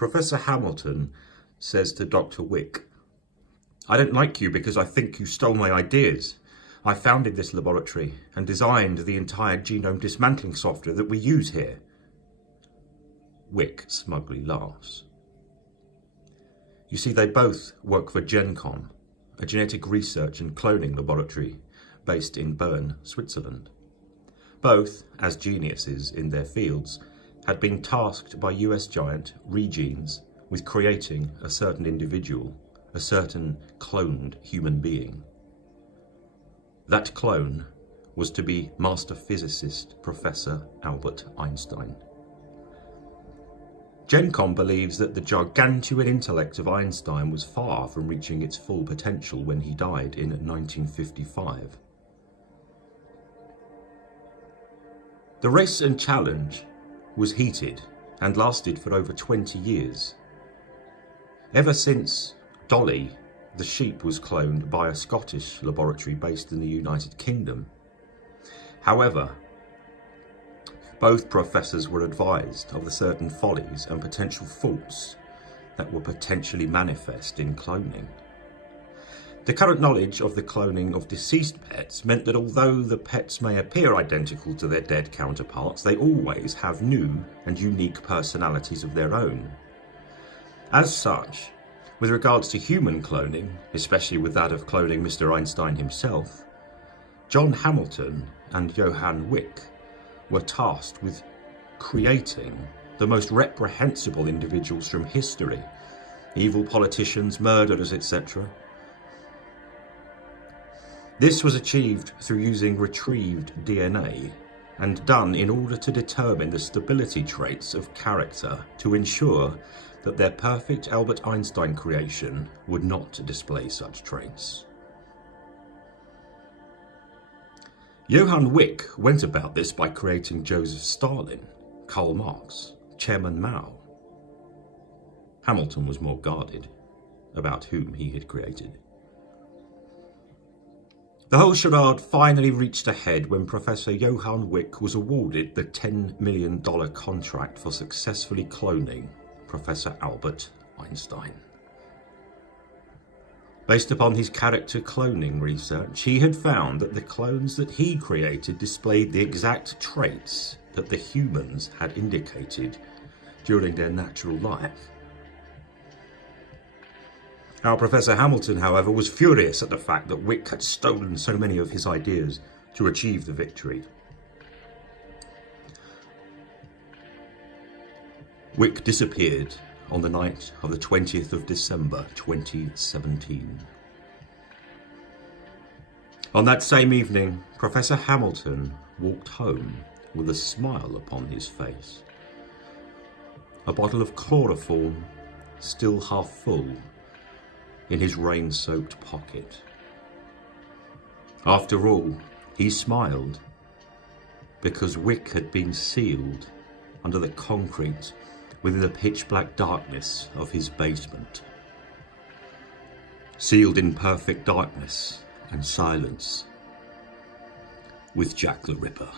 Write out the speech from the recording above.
Professor Hamilton says to Dr. Wick, "I don't like you because I think you stole my ideas. I founded this laboratory and designed the entire genome dismantling software that we use here." Wick smugly laughs. You see, they both work for GenCom, a genetic research and cloning laboratory based in Bern, Switzerland. Both, as geniuses in their fields, had been tasked by US giant Regenes with creating a certain individual, a certain cloned human being. That clone was to be master physicist Professor Albert Einstein. GenCom believes that the gargantuan intellect of Einstein was far from reaching its full potential when he died in 1955. The race and challenge was heated and lasted for over 20 years. Ever since Dolly, the sheep, was cloned by a Scottish laboratory based in the United Kingdom. However, both professors were advised of the certain follies and potential faults that were potentially manifest in cloning. The current knowledge of the cloning of deceased pets meant that although the pets may appear identical to their dead counterparts, they always have new and unique personalities of their own. As such, with regards to human cloning, especially with that of cloning Mr. Einstein himself, John Hamilton and Johann Wick were tasked with creating the most reprehensible individuals from history, evil politicians, murderers, etc. This was achieved through using retrieved DNA and done in order to determine the stability traits of character to ensure that their perfect Albert Einstein creation would not display such traits. Johann Wick went about this by creating Joseph Stalin, Karl Marx, Chairman Mao. Hamilton was more guarded about whom he had created. The whole charade finally reached a head when Professor Johann Wick was awarded the $10 million contract for successfully cloning Professor Albert Einstein. Based upon his character cloning research, he had found that the clones that he created displayed the exact traits that the humans had indicated during their natural life. Our Professor Hamilton, however, was furious at the fact that Wick had stolen so many of his ideas to achieve the victory. Wick disappeared on the night of the 20th of December 2017. On that same evening, Professor Hamilton walked home with a smile upon his face. A bottle of chloroform, still half full, in his rain-soaked pocket. After all, he smiled because Wick had been sealed under the concrete within the pitch-black darkness of his basement. Sealed in perfect darkness and silence with Jack the Ripper.